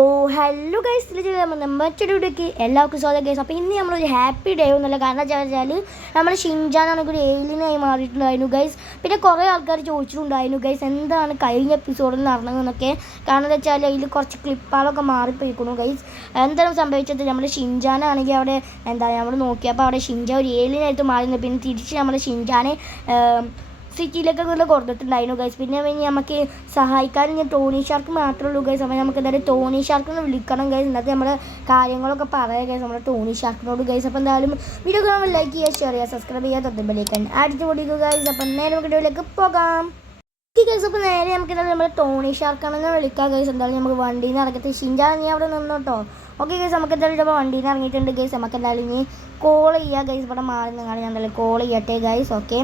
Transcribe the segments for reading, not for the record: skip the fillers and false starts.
ഓ hello guys, മറ്റൊരു വീഡിയോക്ക് എല്ലാവർക്കും സ്വാഗതം ഗൈസ്. അപ്പോൾ ഇന്ന് നമ്മളൊരു ഹാപ്പി ഡേ ഒന്നുമില്ല. കാരണം എന്താ വെച്ചാൽ നമ്മൾ ഷിൻചാനാണെങ്കിൽ ഒരു ഏലിയനായി മാറിയിട്ടുണ്ടായിരുന്നു ഗൈസ്. പിന്നെ കുറേ ആൾക്കാർ ചോദിച്ചിട്ടുണ്ടായിരുന്നു ഗൈസ് എന്താണ് കഴിഞ്ഞ എപ്പിസോഡിൽ നടന്നതെന്നൊക്കെ. കാരണം എന്താ വെച്ചാൽ അതിൽ കുറച്ച് ക്ലിപ്പുകളൊക്കെ മാറിപ്പോയിക്കുന്നു ഗൈസ്. എന്താണ് സംഭവിച്ചത്, നമ്മൾ ഷിൻചാനാണെങ്കിൽ അവിടെ നമ്മൾ നോക്കിയപ്പോൾ അവിടെ ഷിൻചാൻ ഒരു ഏലിയനായിട്ട് മാറുന്നു. പിന്നെ തിരിച്ച് നമ്മൾ ഷിൻചാനെ സിറ്റിയിലൊക്കെ ഇങ്ങനെ കൊടുത്തിട്ടുണ്ടായിരുന്നു ഗൈസ്. പിന്നെ നമുക്ക് സഹായിക്കാൻ ഞാൻ ടോണി ഷാർക്ക് മാത്രമേ ഉള്ളൂ ഗൈസ്. അപ്പോൾ നമുക്ക് എന്തായാലും ടോണി ഷാർക്കിനെ വിളിക്കണം ഗൈസ്. എന്നിട്ട് നമ്മുടെ കാര്യങ്ങളൊക്കെ പറയാം ഗൈസ് നമ്മുടെ ടോണി ഷാർക്കിനോട് ഗൈസ്. അപ്പോൾ എന്തായാലും വീഡിയോ നമ്മൾ ലൈക്ക് ചെയ്യുക, ഷെയർ ചെയ്യുക, സബ്സ്ക്രൈബ് ചെയ്യുക, തൊട്ടുമ്പോഴേക്കാൻ അടിച്ചു പൊടിക്കുക ഗൈസ്. അപ്പം നേരെ നമുക്ക് വീഡിയോയിലേക്ക് പോകാം ഗൈസ്. അപ്പോൾ നേരെ നമുക്ക് എന്തായാലും നമ്മുടെ ടോണി ഷാർക്കാണെന്ന് വിളിക്കാം ഗൈസ്. എന്തായാലും നമുക്ക് വണ്ടിയിൽ നിന്ന് ഇറങ്ങി ഷിൻചാൻ നീ അവിടെ നിന്നോട്ടോ. ഓക്കെ ഗൈസ്, നമുക്ക് എന്തായാലും ഇപ്പോൾ വണ്ടിയിൽ നിന്ന് ഇറങ്ങിയിട്ടുണ്ട് ഗൈസ്. നമുക്ക് എന്തായാലും ഇനി കോൾ ചെയ്യുക ഗൈസ്. ഇവിടെ മാറി നിന്നാണ് ഞാൻ എന്തായാലും കോൾ ചെയ്യട്ടെ ഗൈസ്. ഓക്കെ,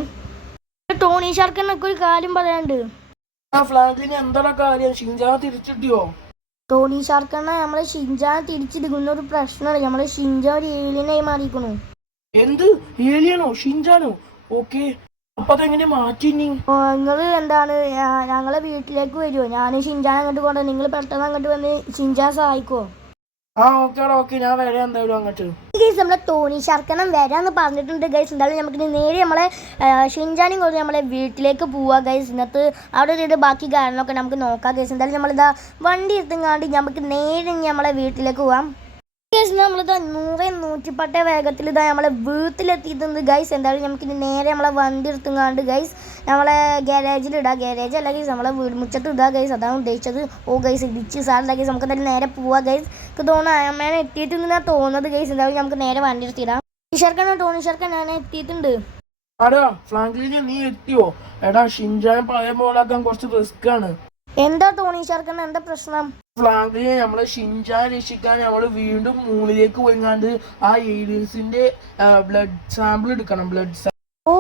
ടോണി ഷാർക്കിനൊക്കെ ഒരു കാര്യം പറയാനുണ്ട്. എന്താണ് കാര്യം? ഷിൻചാൻ തിരിച്ചിട്ടിയോ? ടോണി ഷാർക്കണ്ണ നമ്മളെ ഷിൻചാൻ തിരിച്ചെടുക്കുന്ന ഒരു പ്രശ്നമാണ്. നമ്മളെ ഷിൻചാൻ ഒരു ഏലിയനായി മാറിയിരിക്കണു. എന്ത് ഏലിയനോ? ഷിൻചാനോ? ഓക്കെ, അപ്പൊ അതെങ്ങനെ മാറ്റി? നിങ്ങൾ ഞങ്ങളെ വീട്ടിലേക്ക് വരുമോ? ഞാൻ ഷിൻചാൻ അങ്ങോട്ട് കൊണ്ടു, നിങ്ങൾ പെട്ടെന്ന് അങ്ങോട്ട് വന്ന് ഷിൻചാൻ സഹായിക്കുമോ? ഓക്കെ, ഞാൻ വരാം എന്തായാലും അങ്ങോട്ട്. നമ്മളെ ടോണി ഷാർക്കണ്ണം വരാന്ന് പറഞ്ഞിട്ടുണ്ട് ഗൈസ്. എന്തായാലും നമുക്ക് നേരെ നമ്മളെ ഷിൻചാനും കൊണ്ട് നമ്മളെ വീട്ടിലേക്ക് പോവാം ഗൈസ്. ഇന്നത്തെ അവിടെ ഒരു ബാക്കി കാര്യങ്ങളൊക്കെ നമുക്ക് നോക്കാം ഗൈസ്. എന്തായാലും നമ്മളിതാ വണ്ടി എത്തുങ്ങാണ്ട് നമുക്ക് നേരെ നമ്മളെ വീട്ടിലേക്ക് പോവാം ഗൈസ്. നമ്മളിതാ 100 വേഗത്തിൽ ഇതാ നമ്മളെ വീട്ടിലെത്തിയിട്ടുണ്ട് ഗൈസ്. എന്തായാലും നമുക്ക് നേരെ നമ്മളെ വണ്ടി എടുത്തുങ്ങാണ്ട് ഗൈസ് നമ്മളെ ഗാരേജിൽ ഇടാം. ഗാരേജ് അല്ല ഗൈസ്, നമ്മളെ വീട് മുറ്റത്ത് ഇടാം ഗൈസ്. അതാണ് ഉദ്ദേശിച്ചത്. ഓ ഗൈസ്, ഇടിച്ച് സാറില്ല ഗൈസ്. നമുക്ക് എന്തായാലും നേരെ പോവാം ഗൈസ്. എനിക്ക് തോന്നുന്നു അമ്മേനെ എത്തിയിട്ടുണ്ടെന്നാണ് തോന്നുന്നത് ഗൈസ്. എന്തായാലും നമുക്ക് നേരെ വണ്ടി എടുത്തിടാം. ടോണി ഷാർക്കൻ ഞാൻ എത്തിയിട്ടുണ്ട്. ഫ്രാങ്ക്ലിനെ നീ എത്തിയോ? എടാ, ഷിൻചാൻ പഴയ പോലാക്കാൻ കുറച്ച് റിസ്ക് ആണ്. എന്താ ടോണി ഷാർക്കൻ, എന്താ പ്രശ്നം? ഫ്രാങ്ക്ലിനെ നമ്മളെ ഷിൻചാൻ രക്ഷിക്കാൻ നമ്മൾ വീണ്ടും മൂണിലേക്ക് പോയിങ്ങാണ്ട് ആ ഏലിയൻസിന്റെ ബ്ലഡ് സാമ്പിൾ എടുക്കണം. ഓ,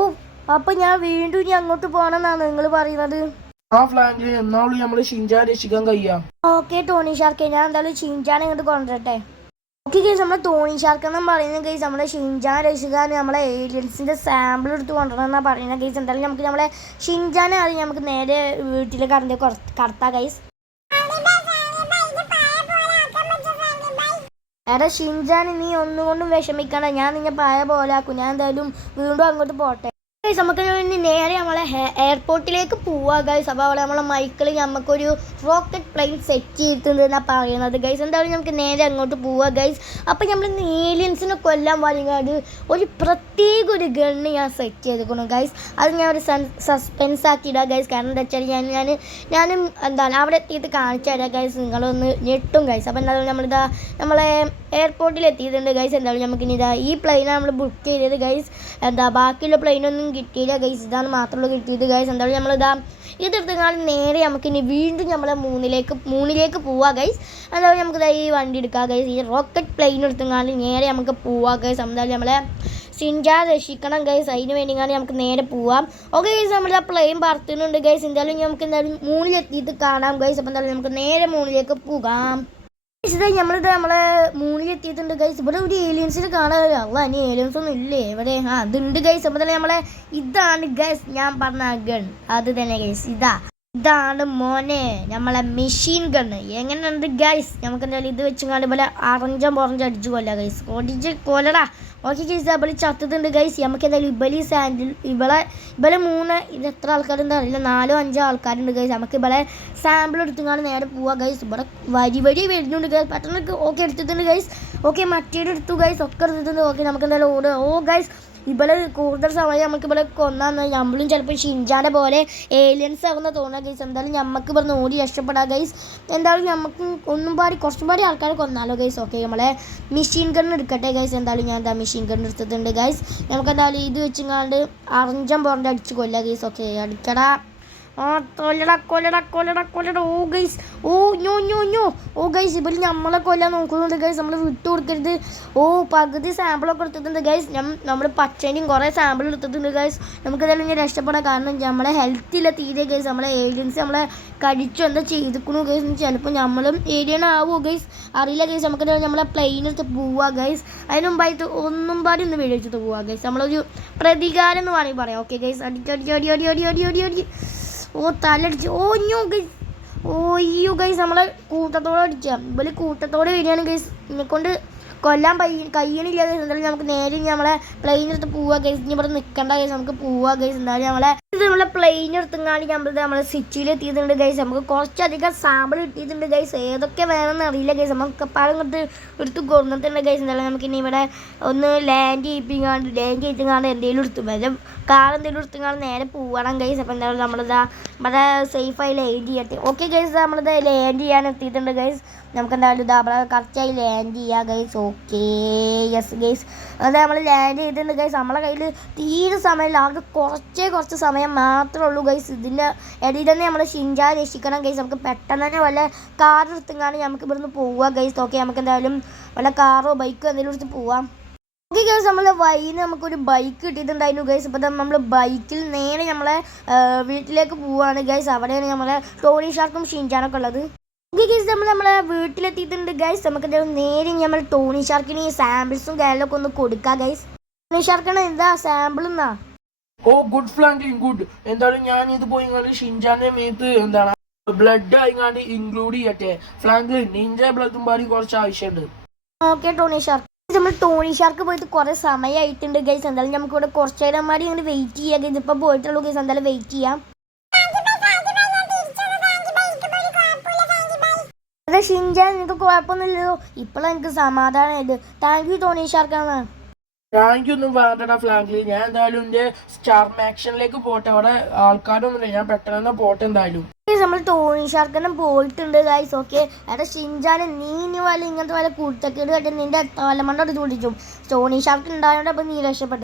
അപ്പൊ ഞാൻ വീണ്ടും ഇനി അങ്ങോട്ട് പോകണമെന്നാണ് നിങ്ങൾ പറയുന്നത്? ഫ്രാങ്ക്ലിൻ എന്നാളും നമ്മള് ഷിൻചാൻ രക്ഷിക്കാൻ കഴിയാം. ഓക്കെ ടോണി ഷാർക്കെ, ഞാൻ എന്തായാലും ഷിൻചാൻ ഇങ്ങോട്ട് കൊണ്ടുവരട്ടെ. ഓക്കെ ഗൈസ്, നമ്മളെ ടോണി ഷാർക്കെന്നും പറയുന്നത് ഗൈസ് നമ്മളെ ഷിൻചാൻ രക്ഷിക്കാൻ നമ്മളെ ഏലിയൻസിന്റെ സാമ്പിൾ എടുത്ത് കൊണ്ടുവരണം എന്നാണ് പറയുന്നത് ഗൈസ്. എന്തായാലും നമുക്ക് നമ്മളെ ഷിൻചാനെ ആദ്യം നമുക്ക് നേരെ വീട്ടിൽ കടത്താം ഗൈസ്. എടാ ഷിൻചാൻ, നീ ഒന്നുകൊണ്ടും വിഷമിക്കണ്ട, ഞാൻ നിന്നെ പായ പോലാക്കും. ഞാൻ എന്തായാലും വീണ്ടും അങ്ങോട്ട് പോട്ടെ ഗൈസ്. നമുക്ക് നേരെ നമ്മളെ എയർപോർട്ടിലേക്ക് പോവാം ഗൈസ്. അപ്പോൾ അവിടെ നമ്മളെ മൈക്കിൾ നമുക്കൊരു റോക്കറ്റ് പ്ലെയിൻ സെറ്റ് ചെയ്തിട്ടുണ്ടെന്നാണ് പറയുന്നത് ഗൈസ്. എന്തായാലും നമുക്ക് നേരെ അങ്ങോട്ട് പോവാം ഗൈസ്. അപ്പോൾ നമ്മൾ ഏലിയൻസിനെ കൊല്ലാൻ പറയുന്നത് ഒരു പ്രത്യേക ഒരു ഗണ്ണ് ഞാൻ സെറ്റ് ചെയ്തിരിക്കുന്നു ഗൈസ്. അത് ഞാൻ ഒരു സസ്പെൻസ് ആക്കിയിടാം ഗൈസ്. കാരണം എന്താ വെച്ചാൽ ഞാനും അവിടെ എത്തിയിട്ട് കാണിച്ചു തരാം ഗൈസ്. നിങ്ങളൊന്ന് ഞെട്ടും ഗൈസ്. അപ്പോൾ എന്തായാലും നമ്മളിതാ നമ്മളെ എയർപോർട്ടിൽ എത്തിയിട്ടുണ്ട് ഗൈസ്. എന്തായാലും നമുക്കിനി ഈ പ്ലെയിനാണ് നമ്മൾ ബുക്ക് ചെയ്തത് ഗൈസ്. ബാക്കിയുള്ള പ്ലെയിനൊന്നും കിട്ടിയില്ല ഗൈസ്, ഇതാണ് മാത്രമുള്ളൂ കിട്ടിയത് ഗൈസ്. എന്തായാലും നമ്മളിതാ ഇതെടുത്തങ്ങാണ്ട് നേരെ നമുക്കിനി വീണ്ടും നമ്മളെ മൂണിലേക്ക് പോവാം ഗൈസ്. എന്തായാലും നമുക്കിതാ ഈ വണ്ടി എടുക്കാം ഗൈസ്. ഈ റോക്കറ്റ് പ്ലെയിൻ എടുത്തങ്ങാണ്ട് നേരെ നമുക്ക് പോവാം ഗൈസ്. എന്തായാലും നമ്മളെ ഷിൻചാൻ രക്ഷിക്കണം ഗൈസ്. അതിന് വേണ്ടിങ്ങാണ്ട് നമുക്ക് നേരെ പോവാം. ഓക്കെ ഗൈസ്, നമ്മളിതാ പ്ലെയിൻ പറത്തുന്നുണ്ട് ഗൈസ്. എന്തായാലും നമുക്ക് എന്തായാലും മൂണിലെത്തിയിട്ട് കാണാം ഗൈസ്. അപ്പോൾ എന്തായാലും നമുക്ക് നേരെ മൂണിലേക്ക് പോകാം. നമ്മളെ മൂണിലെത്തിയിട്ടുണ്ട് ഗൈസ്. ഇവിടെ ഒരു ഏലിയൻസിന് കാണാനില്ല. അല്ല, ഇനി ഏലിയൻസ് ഒന്നും ഇല്ലേ ഇവിടെ? അതുണ്ട് ഗൈസ്. അപ്പോൾ തന്നെ നമ്മളെ ഇതാണ് ഗൈസ് ഞാൻ പറഞ്ഞ ഗൺ. അത് തന്നെ ഗൈസ്, ഇതാണ് മോനെ നമ്മളെ മെഷീൻ ഗണ്ണ്. എങ്ങനെയുണ്ട് ഗൈസ്? നമുക്ക് എന്തായാലും ഇത് വെച്ചുകൊണ്ട് പോലെ അറഞ്ചം അടിച്ചു കൊല്ല ഗൈസ്. കൊല്ലടാ. ഓക്കെ ഗൈസ്, ഇബലി ചത്തിട്ടുണ്ട് ഗൈസ്. നമുക്ക് എന്തായാലും ഇബലി സാൻഡിൽ ഇബലെ 3 ഇത് എത്ര ആൾക്കാരുണ്ട് അറിയില്ല, 4-5 ആൾക്കാരുണ്ട് ഗൈസ്. നമുക്ക് ഇബലെ സാമ്പിൾ എടുത്തുകൊണ്ട് നേരെ പോവാ ഗൈസ്. ഇവിടെ വരി വരുന്നുണ്ട് ഗൈസ്. പെട്ടെന്ന് ഓക്കെ എടുത്തിട്ടുണ്ട് ഗൈസ്. ഓക്കെ, മറ്റേത് എടുത്തു ഗൈസ്, ഒക്കെ എടുത്തിട്ടുണ്ട്. ഓക്കെ, നമുക്ക് എന്തായാലും ഓ ഗൈസ്, ഇവളെ കൂടുതൽ സമയം നമുക്ക് ഇവിടെ കൊന്നാന്ന് നമ്മളും ചിലപ്പോൾ ഷിൻചാൻ്റെ പോലെ ഏലിയൻസ് ആകുന്ന തോന്നുക ഗൈസ്. എന്തായാലും നമുക്ക് ഇവിടെ ഓടി രക്ഷപ്പെടാം ഗൈസ്. എന്തായാലും നമുക്ക് കുറച്ചും പാടി ആൾക്കാരെ കൊന്നാലോ ഗൈസ്. ഓക്കെ, നമ്മളെ മെഷീൻ ഗൺ എടുക്കട്ടെ ഗൈസ്. എന്തായാലും ഞാൻ മെഷീൻ ഗൺ എടുത്തിട്ടുണ്ട് ഗൈസ്. നമുക്ക് എന്തായാലും ഇത് വെച്ചിങ്ങാണ്ട് അറഞ്ചം അടിച്ച് കൊല്ലാം ഗൈസ്. ഓക്കെ, അടിക്കടാ. കൊല്ലട. ഓ ഗൈസ്, ഓ ഗൈസ്, ഇവർ നമ്മളെ കൊല്ലാൻ നോക്കുന്നുണ്ട് ഗൈസ്. നമ്മൾ വിട്ടു കൊടുക്കരുത്. പകുതി സാമ്പിളൊക്കെ എടുത്തിട്ടുണ്ട് ഗൈസ്. നമ്മൾ പച്ചേൻ്റെയും കുറേ സാമ്പിൾ എടുത്തിട്ടുണ്ട് ഗൈസ്. നമുക്ക് എന്തായാലും ഇങ്ങനെ രക്ഷപ്പെടാം. കാരണം നമ്മളെ ഹെൽത്തില്ല തീരെ ഗൈസ്. നമ്മളെ ഏലിയൻസ് നമ്മളെ കടിച്ചു എന്താ ചെയ്തിരിക്കണു ഗൈസ്. ചിലപ്പോൾ നമ്മളും ഏലിയൻ ആവുമോ ഗൈസ്, അറിയില്ല ഗൈസ്. നമുക്ക് നമ്മളെ പ്ലെയിൻ എടുത്ത് പോവുക ഗൈസ്. അതിന് മുമ്പായിട്ട് ഒന്നും പാടി ഒന്ന് മേടിച്ചിട്ട് പോവുക ഗൈസ്. നമ്മളൊരു പ്രതികാരം എന്ന് വേണമെങ്കിൽ പറയാം. ഓക്കെ ഗൈസ്, അടി. തലടിച്ച്. ഗൈസ്. ഓയ്യോ ഗൈസ് നമ്മളെ കൂട്ടത്തോടെ അടിക്കാം ഇവര് കൂട്ടത്തോടെ വരികയാണ് ഗൈസ് എന്നെ കൊണ്ട് കൊല്ലാൻ കഴിയണില്ല ഗൈസ്. എന്തായാലും നമുക്ക് നേരെ നമ്മളെ പ്ലെയിൻ എടുത്ത് പോവാ ഗൈസ്. ഇനി ഇവിടെ നിൽക്കണ്ട ഗൈസ്, നമുക്ക് പോവാ ഗൈസ്. എന്തായാലും നമ്മളെ പ്ലെയിൻ എടുത്തെങ്ങാണ്ട് നമ്മളെ സിറ്റിയിൽ എത്തിയിട്ടുണ്ട് ഗൈസ്. നമുക്ക് കുറച്ചധികം സാമ്പിൾ കിട്ടിയിട്ടുണ്ട് ഗൈസ്. ഏതൊക്കെ വേണമെന്ന് അറിയില്ല ഗൈസ്. നമുക്ക് പാടം കൊണ്ട് എടുത്ത് കൊണ്ടിട്ടുണ്ട് ഗൈസ്. എന്തായാലും നമുക്ക് ഇനി ഇവിടെ ഒന്ന് ലാൻഡ് ചെയ്യിപ്പിക്കാണ്ട് എന്തെങ്കിലും എടുത്തു വരും, കാർ എന്തെങ്കിലും എടുത്തുങ്ങാണ്ട് നേരെ പോവണം ഗൈസ്. അപ്പോൾ എന്തായാലും നമ്മളിതാ ഇവിടെ സേഫായി ലാൻഡ് ചെയ്യട്ടെ. ഓക്കെ ഗൈസ്, നമ്മളിത് ലാൻഡ് ചെയ്യാൻ എത്തിയിട്ടുണ്ട് ഗൈസ്. നമുക്ക് എന്തായാലും ഇതാ അവിടെ കറക്റ്റായി ലാൻഡ് ചെയ്യുക ഗൈസ്. ഓക്കെ യെസ് ഗൈസ്, അതായത് നമ്മൾ ലാൻഡ് ചെയ്തിട്ടുണ്ട് ഗൈസ്. നമ്മളെ കയ്യിൽ തീരെ സമയമില്ല, ആകെ കുറച്ച് സമയം മാത്രമേ ഉള്ളൂ ഗൈസ്. ഇതിൻ്റെ ഇടയിൽ തന്നെ നമ്മൾ ഷിൻജാനെ രക്ഷിക്കണം ഗൈസ്. നമുക്ക് പെട്ടെന്ന് തന്നെ വല്ല കാർ എടുത്തുങ്ങാണ്ട് നമുക്ക് ഇവിടുന്ന് പോവുക ഗൈസ്. ഓക്കെ, നമുക്ക് എന്തായാലും വല്ല കാറോ ബൈക്കോ എന്തെങ്കിലും എടുത്ത് പോവാം. ഓക്കെ ഗൈസ്, നമ്മളെ വൈകിന് നമുക്കൊരു ബൈക്ക് കിട്ടിയിട്ടുണ്ടായിരുന്നു ഗൈസ്. അപ്പോൾ നമ്മൾ ബൈക്കിൽ നേരെ നമ്മളെ വീട്ടിലേക്ക് പോവുകയാണ് ഗൈസ്. അവിടെയാണ് നമ്മളെ ടോണി ഷാർക്കും ഷിൻജാനൊക്കെ ഉള്ളത്. ഓക്കെ ഗൈസ്, നമ്മളെ വീട്ടിലെത്തിയിട്ടുണ്ട് ഗൈസ്. നമുക്ക് നേരെ നമ്മൾ ടോണി ഷാർക്കിന് ഈ സാമ്പിൾസും കാര്യങ്ങളൊക്കെ ഒന്ന് കൊടുക്കാം ഗൈസ്. ടോണി ഷാർക്കിന് എന്താ സാമ്പിൾ എന്നാ? ഓ ഗുഡ് ഫ്ലാങ്കിങ് ഗുഡ്. എന്തായാലും ഞാൻ ഇത് പോയി ഇങ്ങോട്ട് ഷിൻജാന്റെ മേത്ത് എന്താണ് ബ്ലഡ് ആയിങ്ങാണ്ട് ഇൻക്ലൂഡ് ചെയ്യട്ടെ. ഫ്ലാങ്കിങ് നിന്റെ ബ്ലഡും പാടി കുറച്ച് ആവശ്യമുണ്ട്. ഓക്കെ ടോണി ഷാർക്ക്, നമ്മൾ ടോണി ഷാർക്ക് പോയിട്ട് കുറേ സമയമായിട്ടുണ്ട് ഗൈസ്. എന്തായാലും നമുക്ക് ഇവിടെ കുറച്ച് നേരം മാറി ഇങ്ങനെ വെയിറ്റ് ചെയ്യാം ഗൈസ്. ഇപ്പോൾ പോയിട്ടുള്ളൂ ഗൈസ്, എന്തായാലും വെയിറ്റ് ചെയ്യാം. അതെ ഷിൻജാൻ, എനിക്ക് കുഴപ്പമൊന്നുമില്ലല്ലോ. ഇപ്പോഴാണ് എനിക്ക് സമാധാനമായത്. താങ്ക് യു ടോണി ഷാർക്കാണ്. താങ്ക് യു ഒന്നും വേണ്ടടാ ഫ്ലാങ്കിങ്. ഞാൻ എന്തായാലും എന്റെ സ്റ്റാർ മാക്ഷനിലേക്ക് പോട്ടെ. അവിടെ ആൾക്കാരൊന്നുമില്ല, ഞാൻ പെട്ടെന്ന് തന്നെ പോട്ടെ. എന്തായാലും നമ്മൾ ടോണി ഷാർക്കെല്ലാം പോയിട്ടുണ്ട് ഗൈസ്. ഓക്കെ, എടാ ഷിൻജാനെ നീ ഇനി വല്ല ഇങ്ങനത്തെ വല്ല കൂട്ടക്കേട് കേട്ട് നിന്റെ തലമണ്ട എടുത്ത് പിടിച്ചു. ടോണി ഷാർക്ക് ഉണ്ടായതുകൊണ്ട് അപ്പം നീ രക്ഷപ്പെട്ടു.